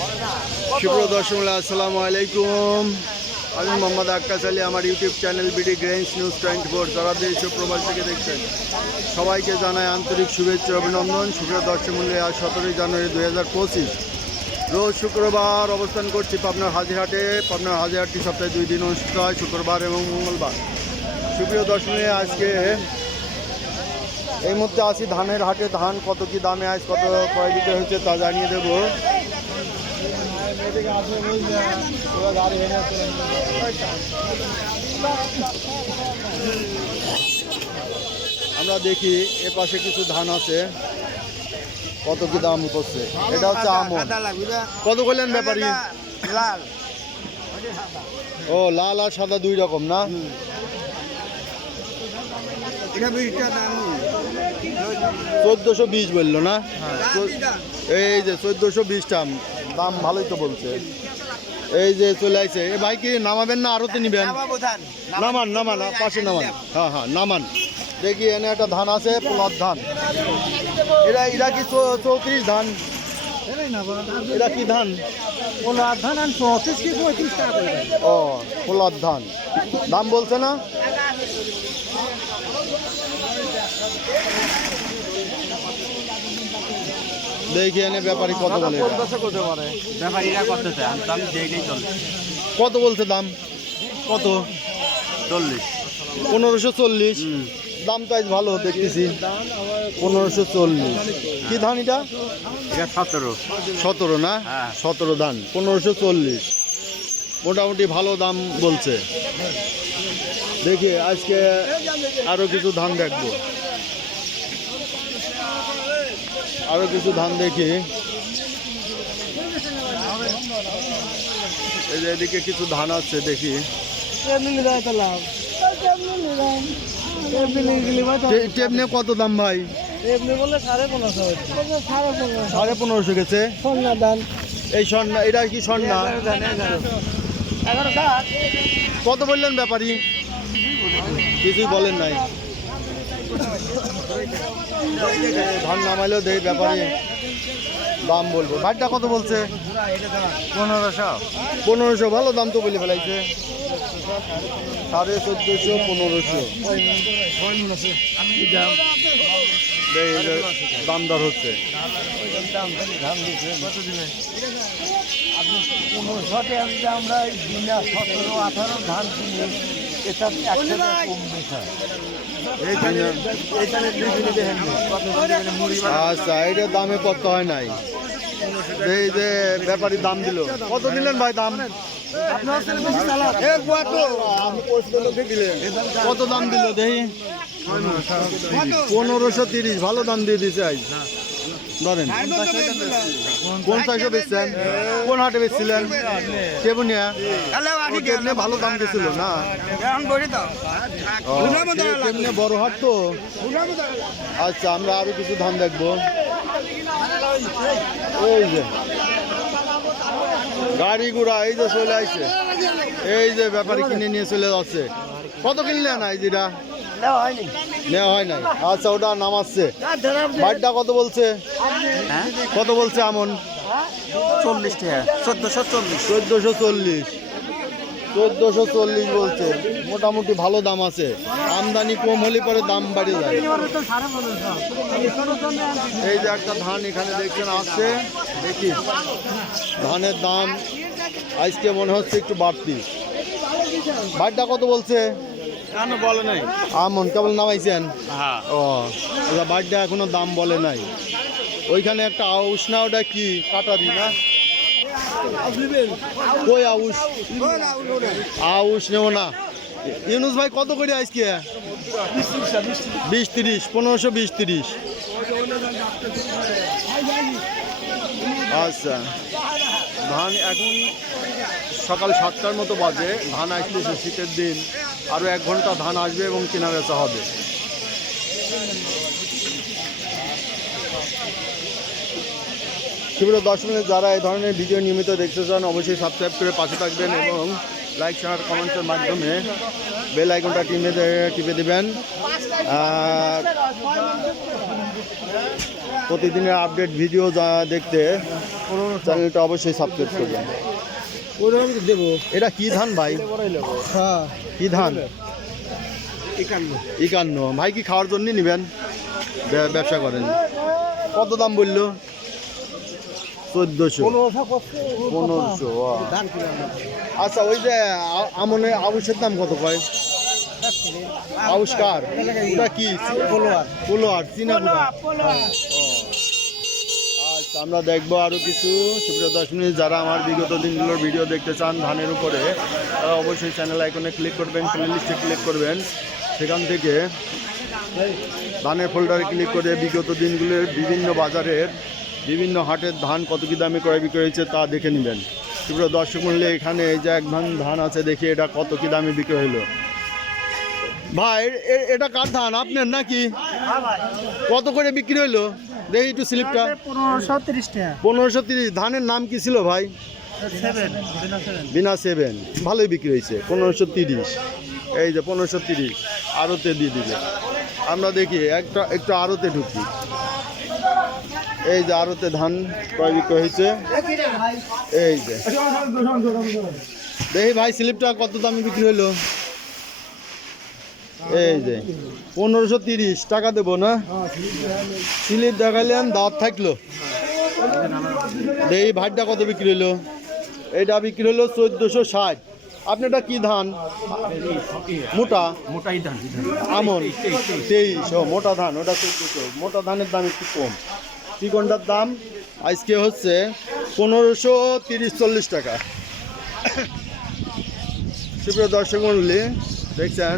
সুপ্রিয় দর্শক আসসালামু আলাইকুম। আমি মোহাম্মদ আক্কাস আলী, আমার YouTube channel BD greens news twenty four যারা দেশ প্রবাস থেকে দেখছেন। সবাইকে জানাই আন্তরিক শুভেচ্ছা, অভিনন্দন। সুপ্রিয় দর্শক মূল্যে আজ সতেরোই জানুয়ারি দুই হাজার পঁচিশ। রোজ শুক্রবার অবস্থান করছি পাবনার হাজিরহাটে। পাবনার হাজিরহাটটি সপ্তাহে দুই দিন অনুষ্ঠিত হয়, শুক্রবার এবং মঙ্গলবার। সুপ্রিয় দর্শনে আজকে এই মুহূর্তে আছি ধানের হাটে। ধান কত কি দামে, আজ কত ক্রয় বিক্রয় হয়েছে তা জানিয়ে দেবো। আমরা দেখি এ পাশে কিছু ধান আছে। কত কি দাম করছে এটা হচ্ছে আমন। কত করলেন ব্যাপারী? লাল। ও লাল আর সাদা দুই রকম না? চোদ্দশো বিশ বলল না? এই যে চোদ্দোশো বিশটা দাম ভালোই তো বলছে। এই যে চলে আসছে। এ ভাই কি নামাবেন না আরতে নিবেন? নামান নামান পাশে নামান। হ্যাঁ হ্যাঁ নামান। দেখি এনে একটা ধান আছে পোলার ধান। এরা এরা কি চৌ- চৌত্রিশ ধান? এরা কি ধান? ধান আন পঁচিশ কি পঁয়ত্রিশ টাকা ও পোলার ধান। দাম বলছে না? দেখি এনে ব্যাপারী কত বলে। আমি দেখলেই কত বলছে দাম? কত? চল্লিশ। পনেরোশো চল্লিশ। দাম তো আজ ভালো দেখতেছি। পনেরোশো চল্লিশ। কি ধান এটা সতেরো। সতেরো না? হ্যাঁ। সতেরো ধান পনেরোশো চল্লিশ। মোটামুটি ভালো দাম বলছে। দেখি আজকে আরও কিছু ধান দেখব। আরও কিছু ধান দেখি। এই যে এদিকে কিছু ধান আছে, দেখি। কত দাম ভাই? সাড়ে পনেরোশো গেছে। এই স্বর্ণা, এটা কি স্বর্ণা? কত বললেন ব্যাপারী? কিছুই বলেন নাই। ধান নামাইলেও দেই ব্যাপারী। দাম বলব। ভাইটা কত বলছে? পনেরোশো। পনেরোশো ভালো দাম তো বলে ফেলাইছে। সাড়ে চোদ্দোশো পনেরোশো। দেই, দাম দর হচ্ছে। পনেরোশোতে আমরা সতেরো আঠারো ধান কিনি এটা কম বেশি কত আচ্ছা দামে পড়তে হয় নাই? এই যে ব্যাপারী দাম দিল। কত দিলেন ভাই দাম? কত দাম দিল দেখি? পনেরোশো তিরিশ ভালো দাম দিয়ে দিছে আজ। ধরেন কোন সাইজে বেচছেন কোন হাটে বেচছিলেন কেবনিয়া ও কেবনে ভালো দাম গেছিল না? ও, বড় হাট তো আচ্ছা আমরা আরও কিছু ধান দেখব। এই যে গাড়ি ঘোড়া এই যে চলে আসছে। এই যে ব্যাপারী কিনে নিয়ে চলে যাচ্ছে। কত কিনলেন এই যেটা নেওয়া হয় নাই। আচ্ছা ওটা নামাচ্ছে বাড়িটা কত বলছে? কত বলছে আমন? চল্লিশ টাকা চোদ্দশো চল্লিশ। চোদ্দোশো চল্লিশ। চোদ্দোশো চল্লিশ বলছে। মোটামুটি ভালো দাম আছে। আমদানি কম হলে পরে দাম বাড়ে যায়। এই যে একটা ধান এখানে দেখছেন আসছে। দেখি। ধানের দাম আজকে মনে হচ্ছে একটু বাড়তি। বাড়িটা কত বলছে? কেন বলে নাই। আমন কেবল নামাইছেন? হ্যাঁ। ও বাড়িটা এখনও দাম বলে নাই। ওইখানে একটা আউশ না ওটা কি কাটারি না? কই আউশ আউশ নেব না। ইউনুস ভাই কত করে আজকে? বিশ তিরিশ পনেরোশো বিশ তিরিশ। আচ্ছা। ধান এখন সকাল সাতটার মতো বাজে। ধান আসতেছে শীতের দিন। আরও এক ঘণ্টা ধান আসবে এবং কেনা বেচা হবে। সুপ্রিয় দর্শক যারা এই ধরনের ভিডিও নিয়মিত দেখতে চান অবশ্যই সাবস্ক্রাইব করে পাশে থাকবেন এবং লাইক শেয়ার কমেন্টের মাধ্যমে বেল আইকনটা টিপে দে- টিপে দেবেন। আর প্রতিদিনের আপডেট ভিডিও যা দেখতে চ্যানেলটা অবশ্যই সাবস্ক্রাইব করবেন। দেবো। এটা কি ধান ভাই? হ্যাঁ। কি ধান একান্ন। ভাই কি খাওয়ার জন্যই নেবেন? ব্যবসা করেন। কত দাম বলল? চোদ্দোশো। পনেরোশো আচ্ছা ওই যে আমনে আউশের দাম কত কয়? আউস্কার? ওটা কি? ফলোয়ার। পোলোয়ার চিনা আমরা দেখব আরও কিছু। সুপ্রিয় দর্শনী, যারা আমার বিগত দিনগুলোর ভিডিও দেখতে চান ধানের উপরে, তারা অবশ্যই চ্যানেল আইকনে ক্লিক করবেন প্লে লিস্টে ক্লিক করবেন। সেখান থেকে ধানের ফোল্ডারে ক্লিক করে বিগত দিনগুলোর বিভিন্ন বাজারের বিভিন্ন হাটের ধান কত কী দামে ক্রয় বিক্রয় হয়েছে তা দেখে নেবেন। সুপ্রিয় দর্শক মূল্যে এখানে এই যে এক ধান ধান আছে, দেখি এটা কত কী দামে বিক্রয় হলো। ভাই এটা কার ধান? আপনার নাকি? কত করে বিক্রি হইল দেখি একটু স্লিপটা। পনেরোশো তিরিশ টাকা। পনেরোশো তিরিশ ধানের নাম কি ছিল ভাই? বিনা সেভেন। ভালোই বিক্রি হয়েছে পনেরোশো তিরিশ। এই যে পনেরোশো তিরিশ আড়তে দিয়ে দিবে আমরা দেখি একটা একটু আড়তে ঢুকি। এই যে আড়তে ধান ক্রয় বিক্রয় হয়েছে। এই যে। দেখি ভাই স্লিপটা কত দামে বিক্রি হলো? এই যে, পনেরোশো তিরিশ, টাকা দেবো না? স্লিপ দেখাইলেন, দাঁত থাকল। এই ভাতটা কত বিক্রি হলো এটা বিক্রি হলো চোদ্দোশো ষাট। আপনারটা কি ধান? মোটা? মোটাই ধান আমন? তেইশ মোটা ধান, ওটা চোদ্দোশো। মোটা ধানের দাম একটু কম। চিকনটার দাম আজকে হচ্ছে পনেরোশো তিরিশ চল্লিশ টাকা। সুপ্রিয় দর্শক মন্ডলী দেখছেন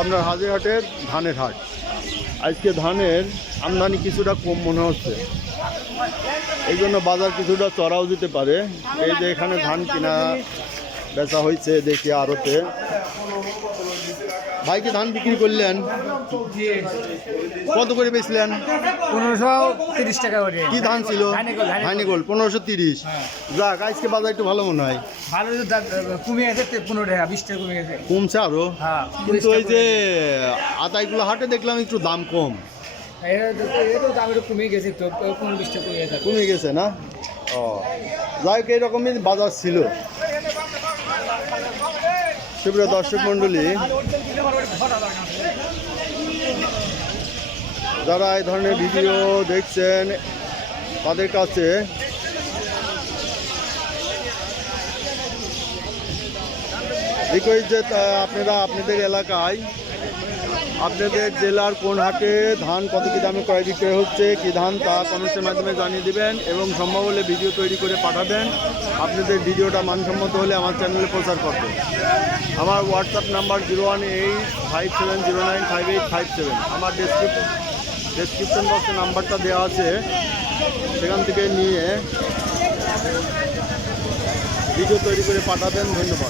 আপনার হাজিরহাটের ধানের হাট। আজকে ধানের আমদানি কিছুটা কম মনে হচ্ছে। এই জন্য বাজার কিছুটা চড়াও দিতে পারে। এই যে এখানে ধান কিনা বেচা হয়েছে দেখি আরতে ভাই কি ধান বিক্রি করলেন। কত করে বেচলেন? পনেরোশো তিরিশ টাকা করে। কি ধান ছিল। ধানিকল পনেরোশো তিরিশ। যাক আজকে বাজার একটু ভালো মনে হয়। ভালো কমে গেছে পনেরো টাকা বিশ টাকা কমে গেছে। কমছে আরও? হ্যাঁ কিন্তু ওই যে আতাইগুলো হাটে দেখলাম একটু দাম কম। কমে গেছে তো কমে গেছে। কমে গেছে না? ও যাই হোক এইরকমই বাজার ছিল। সুপ্রিয় দর্শক মণ্ডলী যারা এই ধরনের ভিডিও দেখছেন তাদের কাছে রিকোয়েস্ট যে আপনারা আপনাদের এলাকায় আপনাদের জেলার কোন হাটে ধান কত কি দামে ক্রয় বিক্রয় হচ্ছে, কি ধান তা কমেন্টসের মাধ্যমে জানিয়ে দিবেন এবং সম্ভব হলে ভিডিও তৈরি করে পাঠাবেন। আপনাদের ভিডিওটা মানসম্মত হলে আমার চ্যানেলে প্রচার করবেন। আমার WhatsApp number zero one eight five seven zero nine five eight five seven আমার ডেসক্রিপশন ডেসক্রিপশন বক্সে নাম্বারটা দেওয়া আছে। সেখান থেকে নিয়ে ভিডিও তৈরি করে পাঠাবেন। ধন্যবাদ।